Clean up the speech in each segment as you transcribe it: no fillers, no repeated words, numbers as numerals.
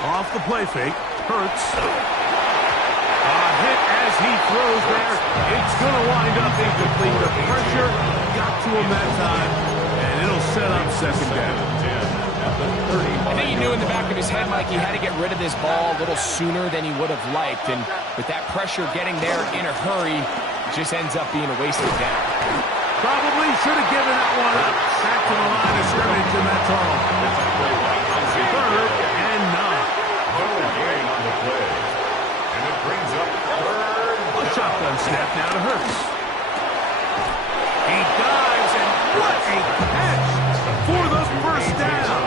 Off the play fake. Hurts. Hit as he throws there. It's going to wind up incomplete. The pressure got to him that time, and it'll set up second down. I think he knew in the back of his head, Mike, he had to get rid of this ball a little sooner than he would have liked. And with that pressure getting there in a hurry, it just ends up being a wasted down. Probably should have given that one up. Back to the line of scrimmage, and that's all. Third and 9. No gain on the play. And it brings up third. A shotgun snap now to Hurts. He dives, and what a catch for the first down.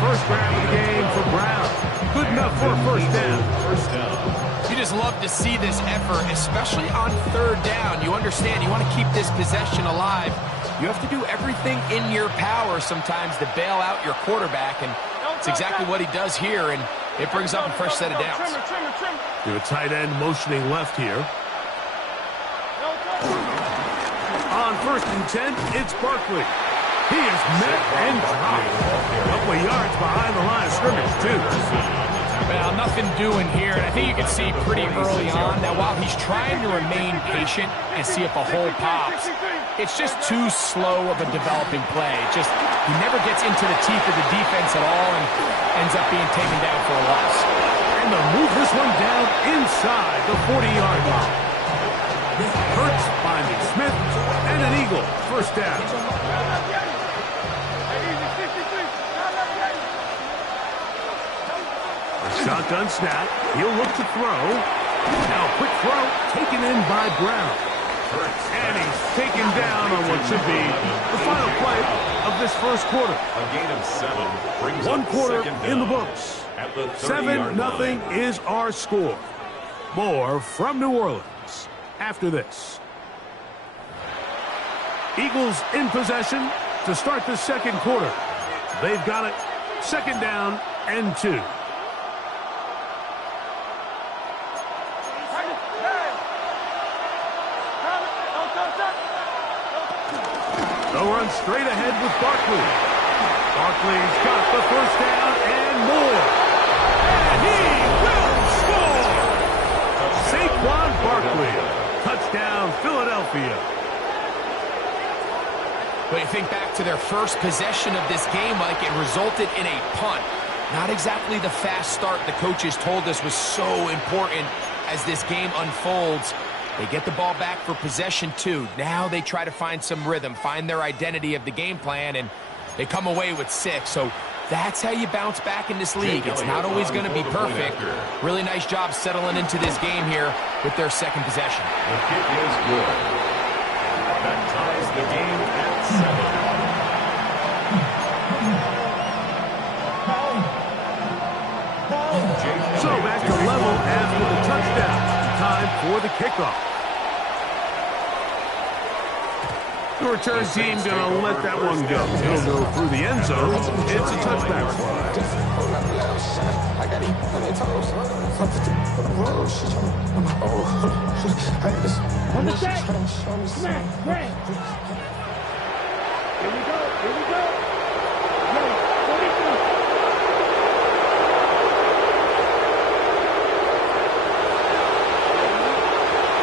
First grab of the game for Brown. Good enough for a first down. First down. You just love to see this effort, especially on third down. You understand, you want to keep this possession alive. You have to do everything in your power sometimes to bail out your quarterback, and it's exactly what he does here, and it brings up a fresh set of downs. To a tight end motioning left here. On 1st and 10, it's Barkley. He is met and dropped. A couple of yards behind the line of scrimmage, too. Well, nothing doing here, and I think you can see pretty early on that while he's trying to remain patient and see if a hole pops, it's just too slow of a developing play. He never gets into the teeth of the defense at all and ends up being taken down for a loss. And they'll move this one down inside the 40-yard line. Hurts finding Smith, and an eagle. First down. Shotgun snap. He'll look to throw. Now a quick throw taken in by Brown. And he's taken down on what should be the final play of this first quarter. A gain of 7 brings One up quarter second down in the books. At the 7-0 is our score. More from New Orleans after this. Eagles in possession to start the second quarter. They've got it. Second down and 2. They'll run straight ahead with Barkley. Barkley's got the first down and more. And he will score! Saquon Barkley. Touchdown, Philadelphia. But you think back to their first possession of this game, Mike, it resulted in a punt. Not exactly the fast start the coaches told us was so important as this game unfolds. They get the ball back for possession 2. Now they try to find some rhythm, find their identity of the game plan, and they come away with 6. So that's how you bounce back in this league. It's not always going to be perfect. Really nice job settling into this game here with their second possession. The kick is good. That ties the game at 7. So back to level after the touchdown. Time for the kickoff. The return team going to let that one go. It'll go through the end zone. It's a touchback. On the set. Smack. Grant. Here we go. Ready. 43.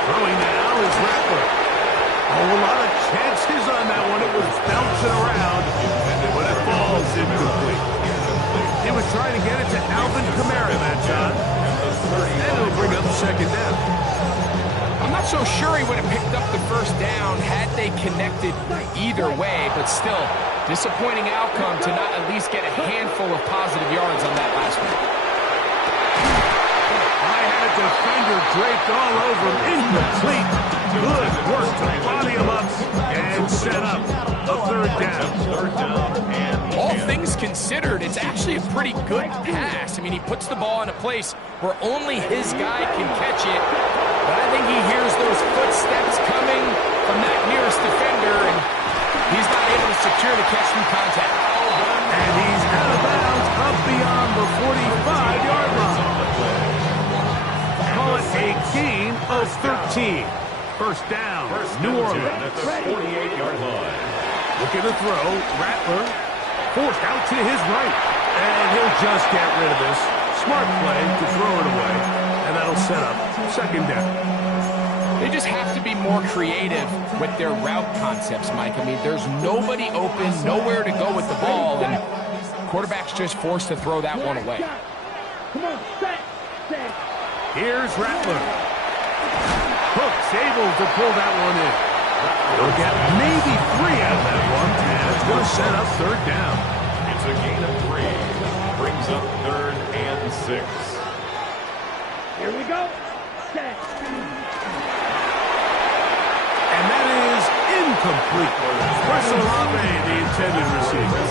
Throwing now is Rattler. A lot of chances on that one. It was bouncing around, but it falls incomplete. He was trying to get it to Alvin Kamara that time. And it'll bring up second down. I'm not so sure he would have picked up the first down had they connected either way, but still, disappointing outcome to not at least get a handful of positive yards on that last one. I had a defender draped all over him. Incomplete. Good work to body him up and set up a third down. All things considered, it's actually a pretty good pass. I mean, he puts the ball in a place where only his guy can catch it, but I think he hears those footsteps coming from that nearest defender, and he's not able to secure the catch through contact. And he's out of bounds up beyond the 45-yard line. Call it a gain of 13. First down, First New down Orleans. at the 48-yard line. Looking to throw. Rattler forced out to his right. And he'll just get rid of this. Smart play to throw it away. And that'll set up second down. They just have to be more creative with their route concepts, Mike. I mean, there's nobody open, nowhere to go with the ball, and quarterback's just forced to throw that one away. Come on, set. Here's Rattler. Hook's able to pull that one in. They'll get maybe 3 out of that one, and it's going to set up third down. It's a gain of 3. Brings up 3rd and 6. Here we go. Set. And that is incomplete. Labbing, the intended receiver.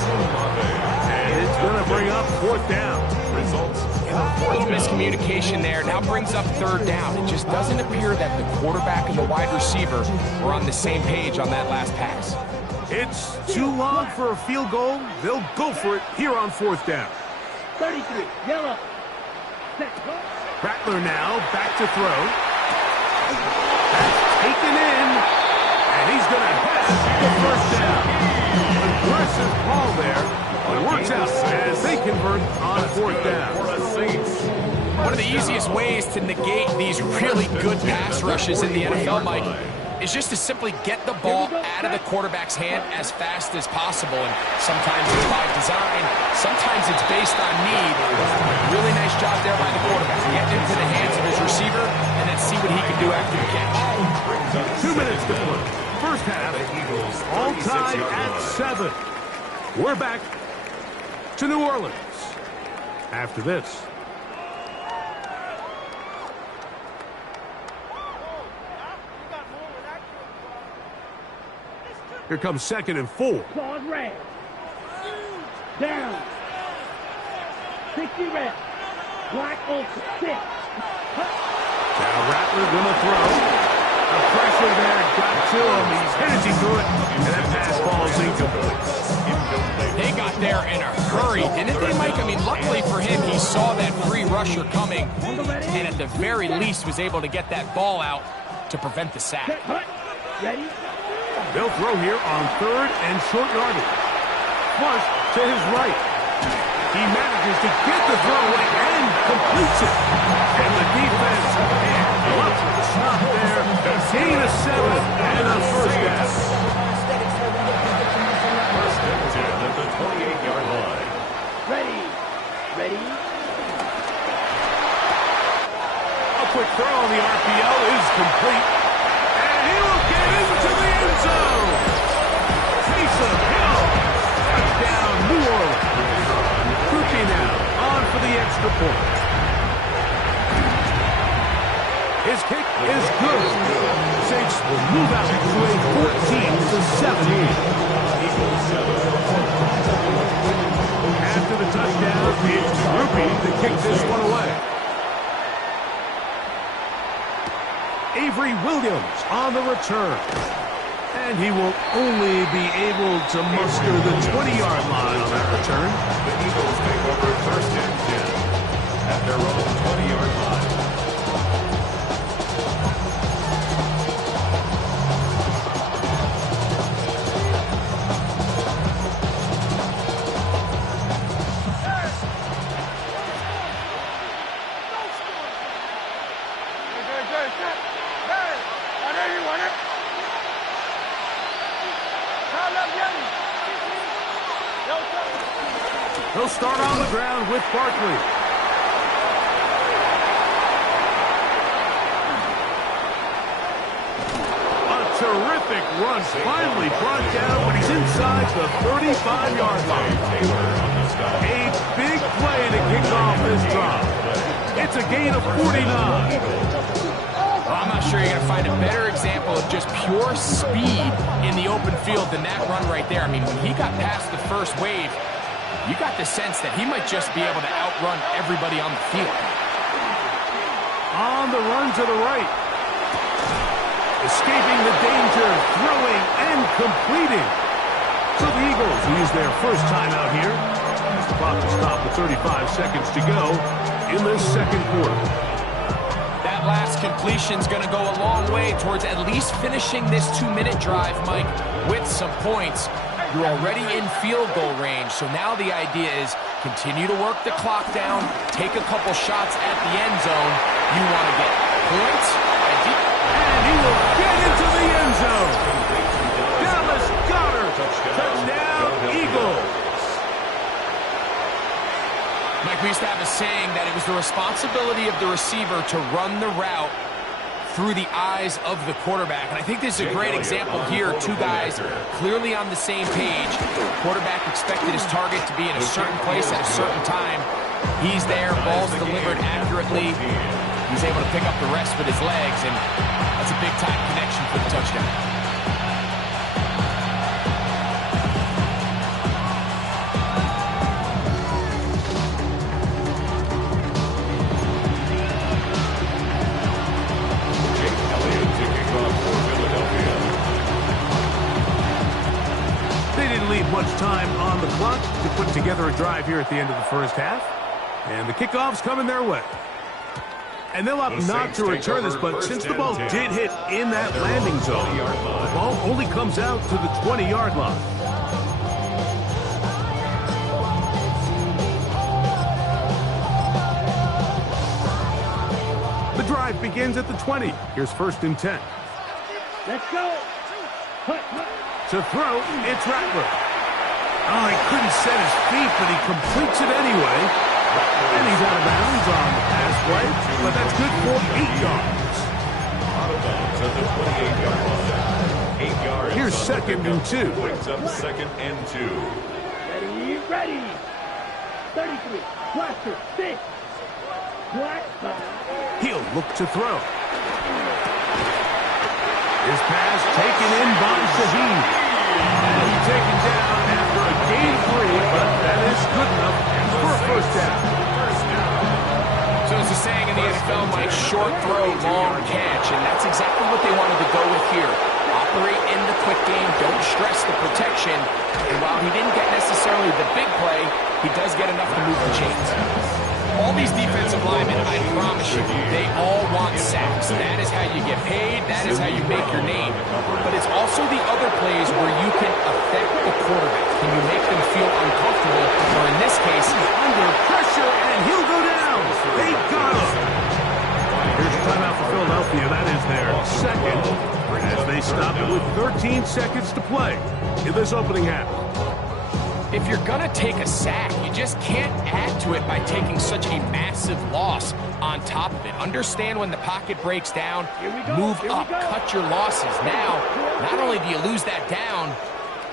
And it's going to bring up 4th down. Results A little miscommunication there. Now brings up 3rd down. It just doesn't appear that the quarterback and the wide receiver were on the same page on that last pass. It's too long for a field goal. They'll go for it here on 4th down. 33, yellow. Set, go. Rattler now back to throw. That's taken in. And he's going to have the first down. Aggressive ball there. It works out as they convert on 4th down. One of the easiest ways to negate these really good pass rushes in the NFL, Mike, is just to simply get the ball out of the quarterback's hand as fast as possible. And sometimes it's by design, sometimes it's based on need. Really nice job there by the quarterback. Get into the hands of his receiver and then see what he can do after the catch. 2 minutes to play. First half, all tied at 7. We're back to New Orleans after this. Here comes 2nd and 4. Claws red. Down. 60 red. Black ultra. 6. Now Rattler going to throw. The pressure there got to him. He's hit as he threw it. And that pass falls incomplete. They got there in a hurry, didn't they, Mike? I mean, luckily for him, he saw that free rusher coming and at the very least was able to get that ball out to prevent the sack. Ready? They'll throw here on 3rd and short yardage. Flush to his right. He manages to get the throw away and completes it. And the defense can't look to stop there. Gain of 7 and a first down. First and 10 at the 28-yard line. Ready. Ready. A quick throw on the RPO is complete. And he will get into the end zone. Taysom Hill. Touchdown, New Orleans. Cookie now on for the extra point. His kick is good. Saints will move out to a 14-7 lead. After the touchdown, it's Ruby to kick this one away. Avery Williams on the return. And he will only be able to muster the 20-yard line on that return. The Eagles take over 1st and 10 at their own 20-yard line. He'll start on the ground with Barkley. A terrific run, finally brought down when he's inside the 35-yard line. A big play to kick off this drive. It's a gain of 49. I'm not sure you're going to find a better example of just pure speed in the open field than that run right there. I mean, when he got past the first wave, you got the sense that he might just be able to outrun everybody on the field. On the run to the right. Escaping the danger, throwing and completing. So the Eagles use their first time out here. As the clock is stopped with 35 seconds to go in the second quarter. That last completion's going to go a long way towards at least finishing this 2-minute drive, Mike, with some points. You're already in field goal range, so now the idea is continue to work the clock down, take a couple shots at the end zone. You want to get points. And he will get into the end zone. Dallas Goedert, touchdown, Eagles. Mike, we used to have a saying that it was the responsibility of the receiver to run the route through the eyes of the quarterback. And I think this is a great example here. Two guys clearly on the same page. Quarterback expected his target to be in a certain place at a certain time. He's there, ball's delivered accurately. He's able to pick up the rest with his legs, and that's a big-time connection for the touchdown. Much time on the clock to put together a drive here at the end of the first half. And the kickoff's coming their way. And they'll opt not to return this, but since the ball did hit in that landing zone, the ball only comes out to the 20-yard line. The drive begins at the 20. Here's 1st and 10. Let's go. To throw, it's Rattler. Oh, he couldn't set his feet, but he completes it anyway. And he's out of bounds on the pass play, but that's good for 8 yards. Out of bounds at the 28-yard line. 8 yards. Here's 2nd and 2. Brings up 2nd and 2. Ready. 33. Blaster. 6. Black. He'll look to throw. His pass taken in by Shaheed. And he's taken down after a gain 3, but that is good enough for a 1st down. So it's a saying in the NFL, Mike, short throw, long catch, and that's exactly what they wanted to go with here. Operate in the quick game, don't stress the protection, and while he didn't get necessarily the big play, he does get enough to move the chains. All these defensive linemen, I promise you, they all want sacks. That is how you get paid. That is how you make your name. But it's also the other plays where you can affect the quarterback. Can you make them feel uncomfortable? Or in this case, He's under pressure, and he'll go down. They got him. Here's a timeout for Philadelphia. That is their 2nd, as they stop it with 13 seconds to play in this opening half. if you're going to take a sack, you just can't add to it by taking such a massive loss on top of it. Understand when the pocket breaks down, move up, cut your losses. Now, not only do you lose that down,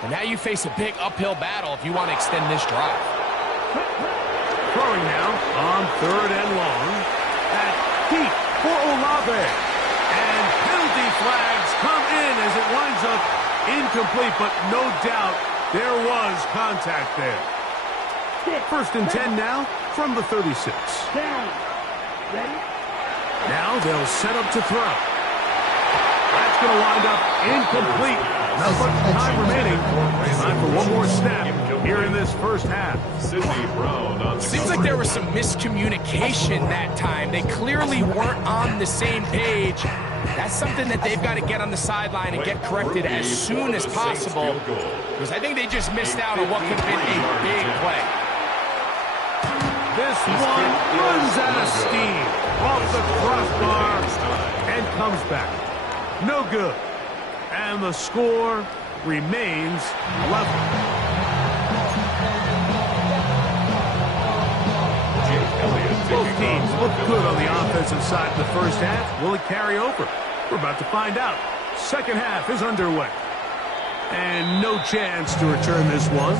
but now you face a big uphill battle if you want to extend this drive. Throwing now on 3rd and long. At deep for Olave. And penalty flags come in as it winds up incomplete, but no doubt there was contact there. 1st and 10 now from the 36. Now they'll set up to throw. That's going to wind up incomplete. Not much time remaining. Time for one more snap here in this first half. Seems like there was some miscommunication that time. They clearly weren't on the same page. That's something that they've got to get on the sideline and get corrected as soon as possible, because I think they just missed out on what could have been a big play. This one runs out of steam off the crossbar and comes back. No good. And the score remains level. Both teams look good on the offensive side of the first half. Will it carry over? We're about to find out. Second half is underway. And no chance to return this one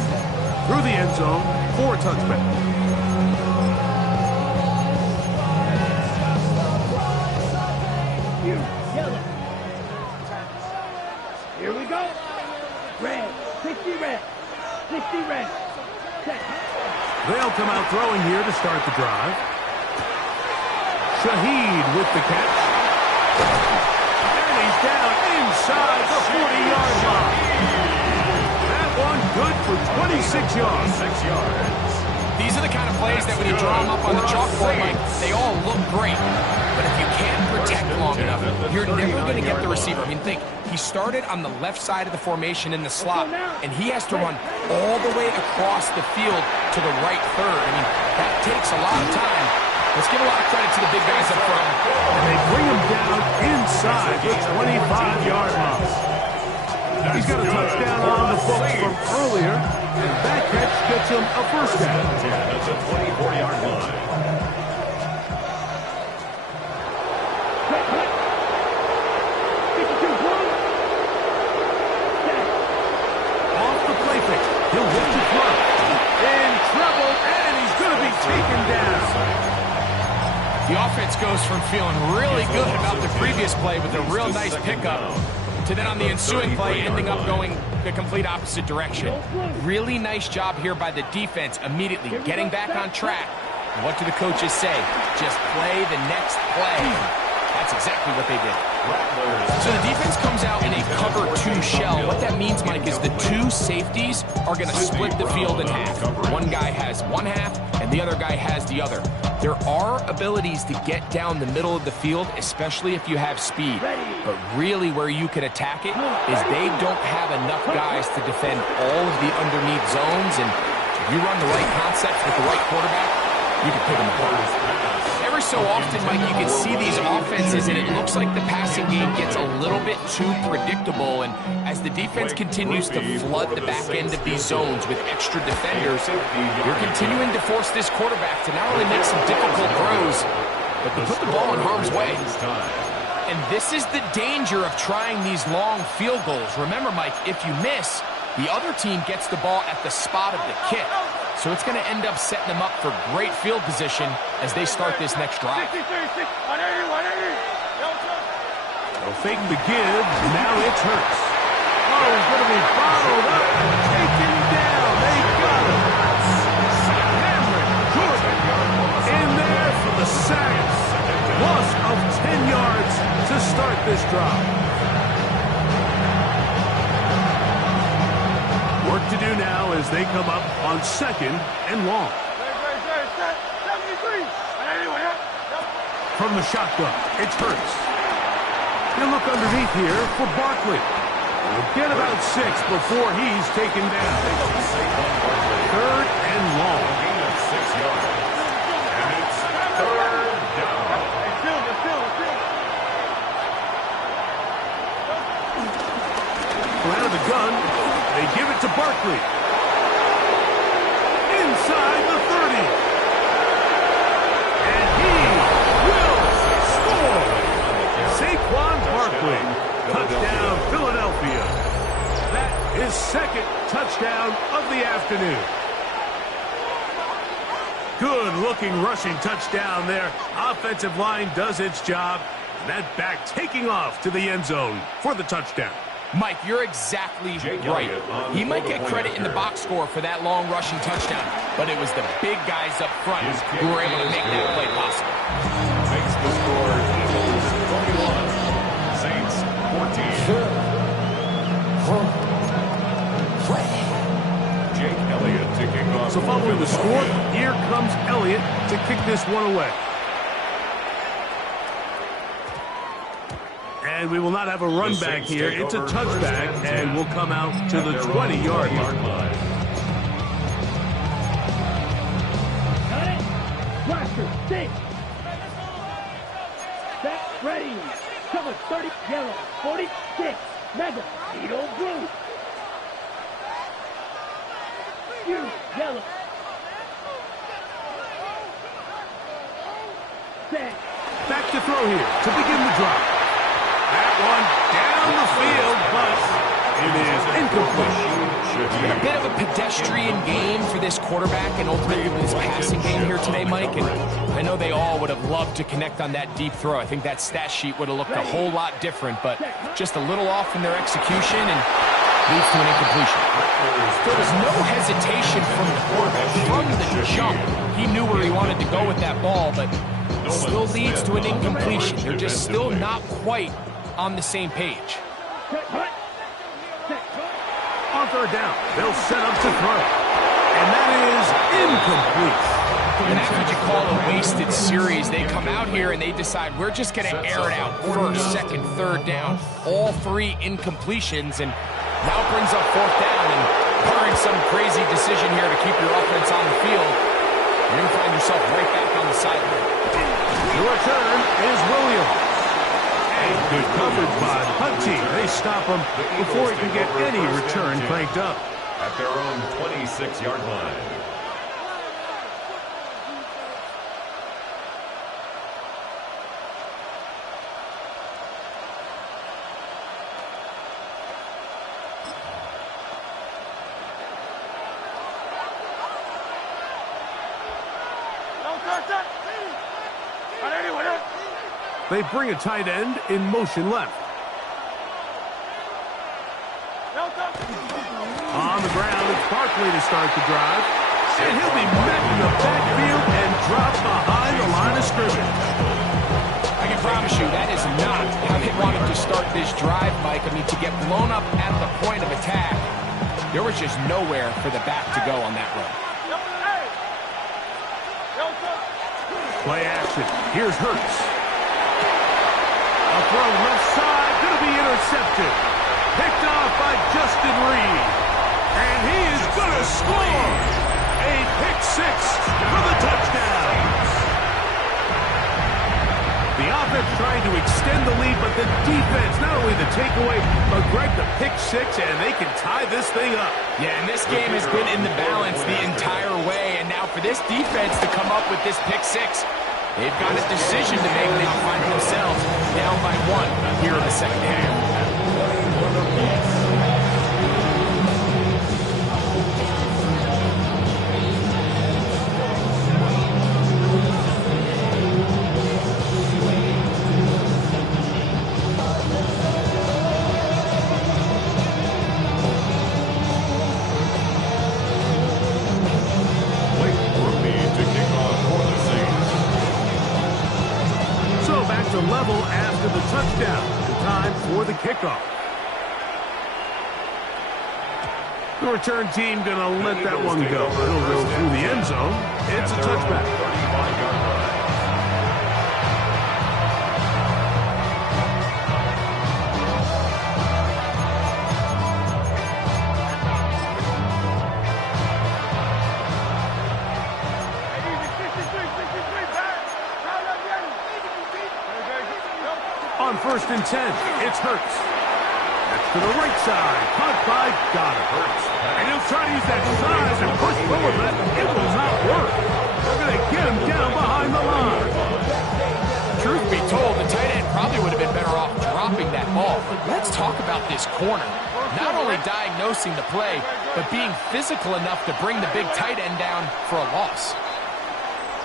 through the end zone for a touchback. Yellow. Here we go. Red. 60 red. 60 red. Set. They'll come out throwing here to start the drive. Shaheed with the catch. And he's down inside the 40-yard line. That one good for 26 yards. These are the kind of plays that when you draw them up on the chalkboard, Mike, they all look great. But if you can't protect long enough, you're never going to get the receiver. I mean, think, he started on the left side of the formation in the slot, and he has to run all the way across the field to the right third. I mean, that takes a lot of time. Let's give a lot of credit to the big guys up front. And they bring him down inside the 25-yard line. He's got a touchdown on the books from earlier, and that catch gets him a first down. That's a 24-yard line. Off the play fake. He'll look to throw. In trouble, and he's going to be taken down. The offense goes from feeling really good about the previous play with a real nice pickup to then on the ensuing play ending up going the complete opposite direction. Really nice job here by the defense immediately getting back on track. What do the coaches say? Just play the next play. That's exactly what they did. So the defense comes out in a cover 2 shell. What that means, Mike, is the 2 safeties are going to split the field in half. One guy has one half, and the other guy has the other. There are abilities to get down the middle of the field, especially if you have speed. But really where you can attack it is they don't have enough guys to defend all of the underneath zones. And if you run the right concepts with the right quarterback, you can pick them apart. Every so often, Mike, you can see these offenses, and it looks like the passing game gets a little bit too predictable. And as the defense continues to flood the back end of these zones with extra defenders, you're continuing to force this quarterback to not only make some difficult throws, but to put the ball in harm's way. And this is the danger of trying these long field goals. Remember, Mike, if you miss, the other team gets the ball at the spot of the kick. So it's going to end up setting them up for great field position as they start this next drive. They'll fake the give. Now it's Hurts. Oh, he's going to be followed up. Taken down. They got him. Cameron Jordan in there for the sack. Loss of 10 yards to start this drive. Work to do now as they come up on 2nd and long. From the shotgun, it's Hurts. He'll look underneath here for Barkley. He'll get about 6 before he's taken down. 3rd and long. Gain of 6 yards. And it's 3rd down. Out of the gun, they give it to Barkley. Inside the 30. And he will score. Saquon Barkley. Touchdown, Philadelphia. That is 2nd touchdown of the afternoon. Good-looking rushing touchdown there. Offensive line does its job. And that back taking off to the end zone for the touchdown. Mike, you're exactly right. He might get credit in the box score for that long rushing touchdown, but it was the big guys up front who were able to make that play possible. Makes the score Eagles 21, Saints 14. Jake Elliott to kick off. So following the score, here comes Elliott to kick this one away. And we will not have a run back here. It's a touchback, and we'll come out to the 20-yard line. Got it? Roster, 6. Set, ready. Cover, 30, yellow, 46. Mega, Edo blue. You, yellow. Set. Back to throw here to begin the drive. That one down the field, but it is incomplete. A bit of a pedestrian game for this quarterback and ultimately this passing game here today, Mike. And I know they all would have loved to connect on that deep throw. I think that stat sheet would have looked a whole lot different, but just a little off in their execution and leads to an incompletion. There was no hesitation from the quarterback. From the jump, he knew where he wanted to go with that ball, but still leads to an incompletion. They're just still not quite on the same page. On 3rd down, they'll set up to throw. And that is incomplete. And that's what you call a wasted series. They come out here and they decide we're just going to air it out. First, second, third down. All 3 incompletions, and now brings up 4th down. And barring some crazy decision here to keep your offense on the field, you're going to find yourself right back on the sideline. The return is Williams. And good coverage by the punt team. They stop him before he can get any return cranked up. At their own 26-yard line. They bring a tight end in motion left. On the ground, it's Barkley to start the drive. And he'll be met in the backfield and dropped behind the line of scrimmage. I can promise you that is not how they wanted to start this drive, Mike. I mean, to get blown up at the point of attack, there was just nowhere for the back to go on that run. Play action. Here's Hurts. A throw left side, going to be intercepted. Picked off by Justin Reed. And he is going to score. A pick 6 for the touchdown. The offense trying to extend the lead, but the defense, not only the takeaway, but Greg, the pick 6, and they can tie this thing up. Yeah, and this game has been in the balance the entire way, and now for this defense to come up with this pick 6, they've got a decision to make. They find themselves down by 1 here in the second half. To level after the touchdown. And time for the kickoff. The return team going to let that one go. It'll go through the end zone. It's a touchback. 35-yard line. On 1st and 10, it's Hurts. That's to the right side. Caught by Goddard. And he'll try to use that size and push forward, but it will not work. They're going to get him down behind the line. Truth be told, the tight end probably would have been better off dropping that ball. But let's talk about this corner. Not only diagnosing the play, but being physical enough to bring the big tight end down for a loss.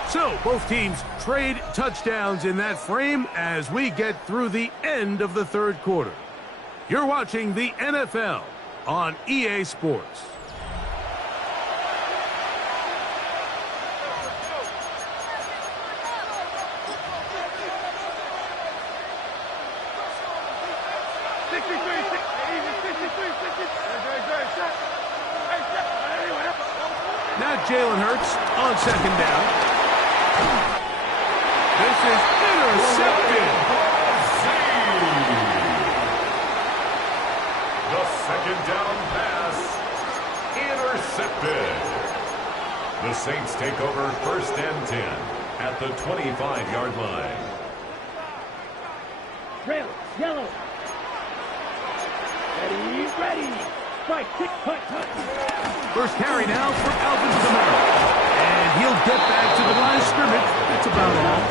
So, both teams trade touchdowns in that frame as we get through the end of the third quarter. You're watching the NFL on EA Sports. Now Jalen Hurts on 2nd down. This is intercepted. The 2nd down pass intercepted. The Saints take over 1st and 10 at the 25-yard line. Trail, yellow. Ready. Strike, kick, punt. First carry now for Alvin Kamara. And he'll get back to the line of scrimmage. That's about all.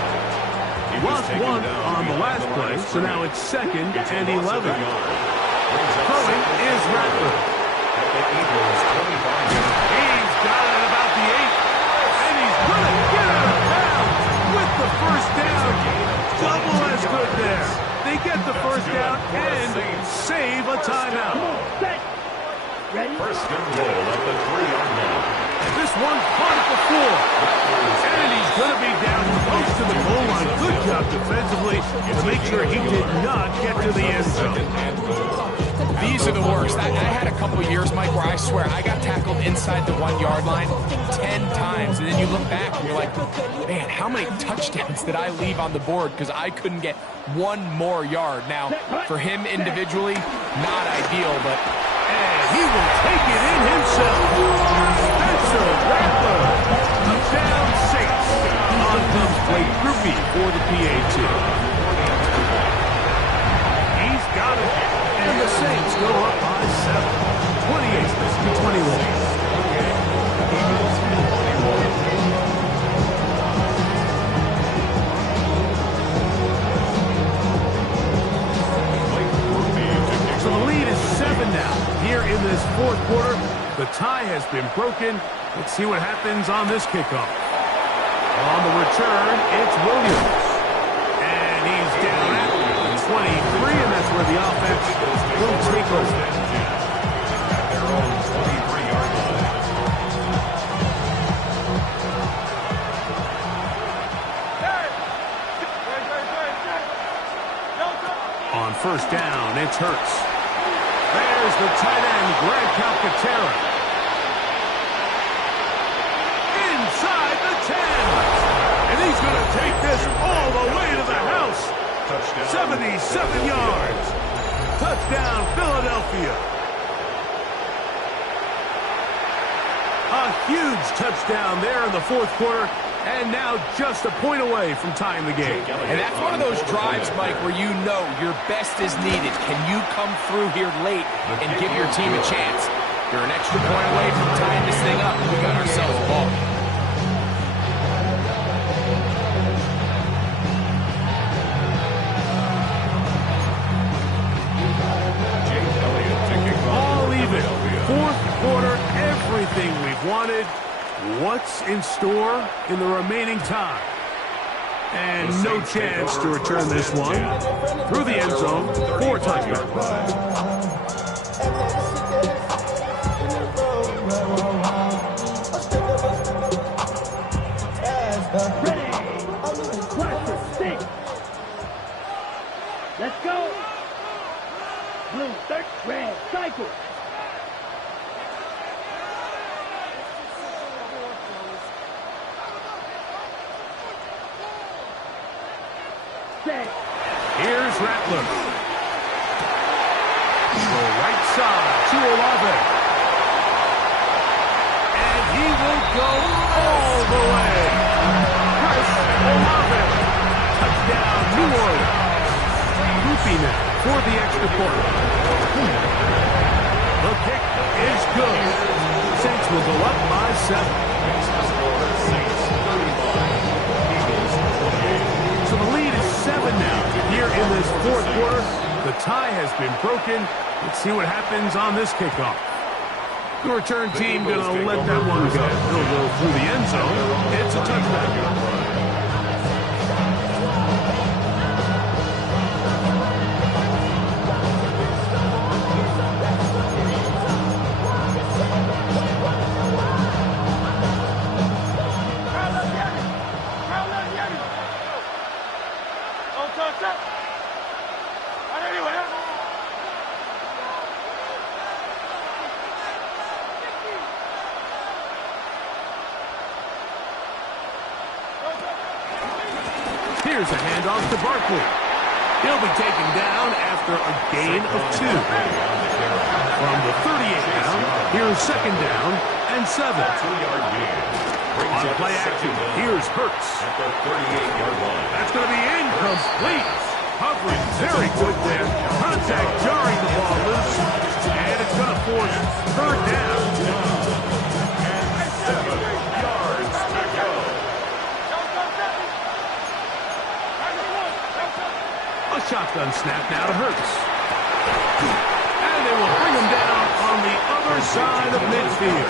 He lost 1 on the last play, so now it's 2nd and 11. Throwing is Rattler. At the Eagles' 25-yard line. He's got it at about the 8. And he's going to get out of bounds with the first down. Double as good there. They get the first down and save a timeout. Set. Ready? 1st and goal at the 3-yard line. This one caught at the 4. And he's going to be down close to the goal line. Good job defensively to make sure he did not get to the end zone. These are the worst. I had a couple years, Mike, where I swear I got tackled inside the 1 yard line 10 times. And then you look back and you're like, man, how many touchdowns did I leave on the board because I couldn't get one more yard? Now, for him individually, not ideal, but... And he will take it in himself. Spencer Rattler. Touchdown Saints. On comes Blake Grupe for the PAT. He's got it. And the Saints go up by 7. 28-21. So the lead is 7 now. Here in this fourth quarter, the tie has been broken. Let's see what happens on this kickoff. On the return, it's Williams. And he's down at the 23, and that's where the offense will take over. At their own 23-yard line. On first down, it's Hurts. There's the tight end, Greg Calcaterra. Inside the 10. And he's going to take this all the way to the house. Touchdown. 77 yards. Touchdown, Philadelphia. A huge touchdown there in the fourth quarter. And now just a point away from tying the game. And that's one of those drives, Mike, where you know your best is needed. Can you come through here late and give your team a chance? You're an extra point away from tying this thing up. We got ourselves a ball. All even. Fourth quarter, everything we've wanted. What's in store in the remaining time? And no chance to return this one. Through the end zone, 4 touchdowns. Ready. Cluster, stick. Let's go. Blue, third, red, cycle. Here's Rattler. The right side to Olave. And he will go all the way. Chris Olave. Touchdown, New Orleans. Grupe now for the extra point. The kick is good. Saints will go up by 7. So the lead is 7 now. Here in this fourth quarter, the tie has been broken. Let's see what happens on this kickoff. The return team going to let that one go. He'll go through the end zone. It's a touchdown. Here's a handoff to Barkley. He'll be taken down after a gain of 2. From the 38 down, here's second down and 7. 2-yard gain. On play action, here's Hurts. At the 38-yard line. That's going to be incomplete. Covering very good there. Contact jarring the ball loose. And it's going to force third down. 7 yards to go. A shotgun snap now to Hurts. And they will bring him down on the other side of midfield.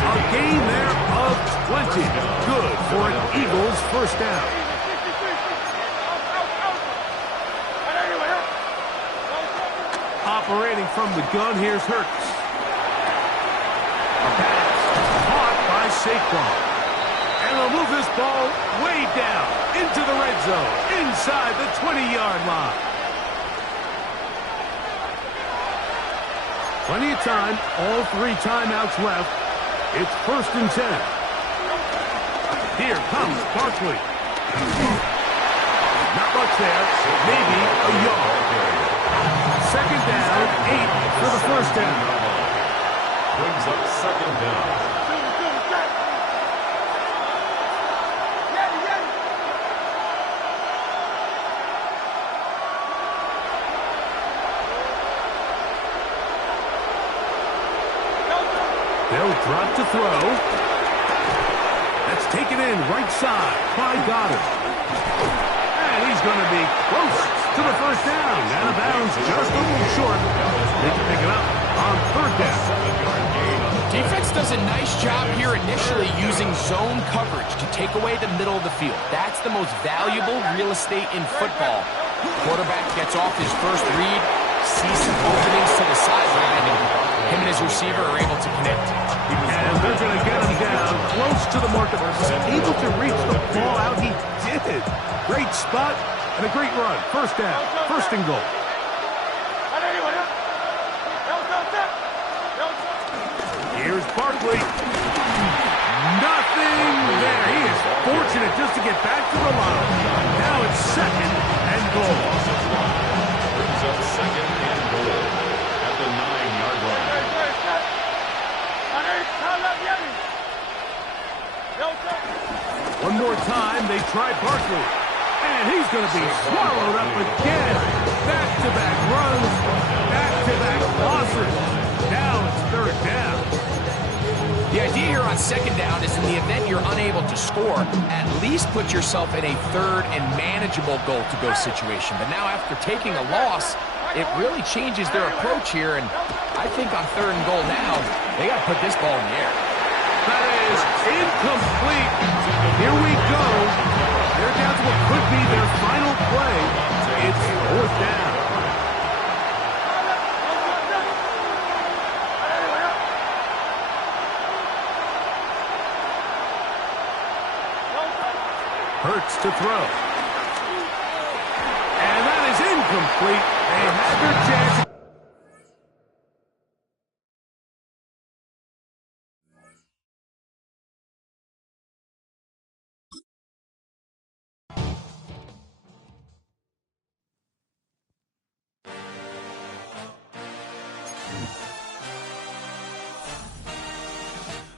A gain there of 20. Good for an Eagles first down. Operating from the gun, here's Hurts. A pass caught by Saquon. And they'll move this ball way down into the red zone, inside the 20-yard line. Plenty of time, all 3 timeouts left. It's 1st and 10. Here comes Barkley. Not much there, maybe a yard. 2nd down, 8 for the 1st down. Brings up 2nd down. They'll drop to throw. That's taken in right side by Goddard. And he's going to be close to the 1st down. Out of bounds, just a little short. They can pick it up on 3rd down. Defense does a nice job here initially using zone coverage to take away the middle of the field. That's the most valuable real estate in football. Quarterback gets off his first read, sees some openings to the sideline, and him and his receiver are able to connect. And they're going to get him down close to the marker. Able to reach the ball out. He did. Great spot and a great run. 1st down. 1st and goal. Here's Barkley. Nothing there. He is fortunate just to get back to the line. Now it's 2nd and goal. Brings up 2nd and goal at the 9-yard line. One more time, they try Barkley. And he's going to be swallowed up again. Back-to-back runs, back-to-back losses. Now it's 3rd down. The idea here on 2nd down is in the event you're unable to score, at least put yourself in a 3rd and manageable goal-to-go situation. But now after taking a loss, it really changes their approach here. And I think on 3rd and goal now, they got to put this ball in the air. That is incomplete. Here we go. They're down to what could be their final play. It's 4th down. Hurts to throw. And that is incomplete. They had their chance.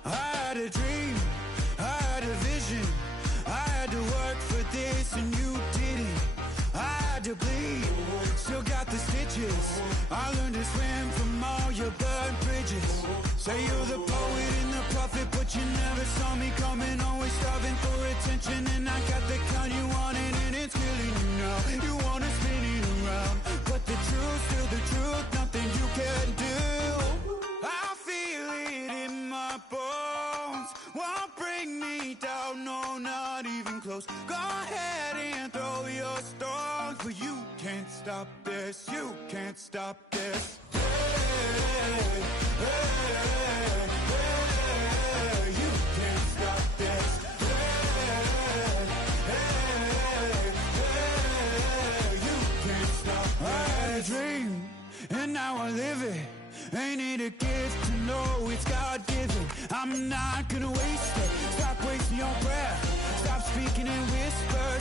I had a dream, I had a vision, I had to work for this and you didn't. I had to bleed, still got the stitches. I learned to swim from all your burnt bridges. Say you're the poet and the prophet, but you never saw me coming. Always starving for attention, and I got the kind you wanted, and it's killing you now. You wanna spin it around, but the truth's still the truth. Nothing you can do. I feel it in my bones. Won't bring me down, no, not even close. Go ahead and throw your stones, but you can't stop this. You can't stop this. Hey, hey, hey, you can't stop this. Hey, hey, hey, you can't stop this. I had a dream, and now I live it. Ain't it a gift to know it's God-given? I'm not gonna waste it. Stop wasting your breath. Stop speaking in whispers.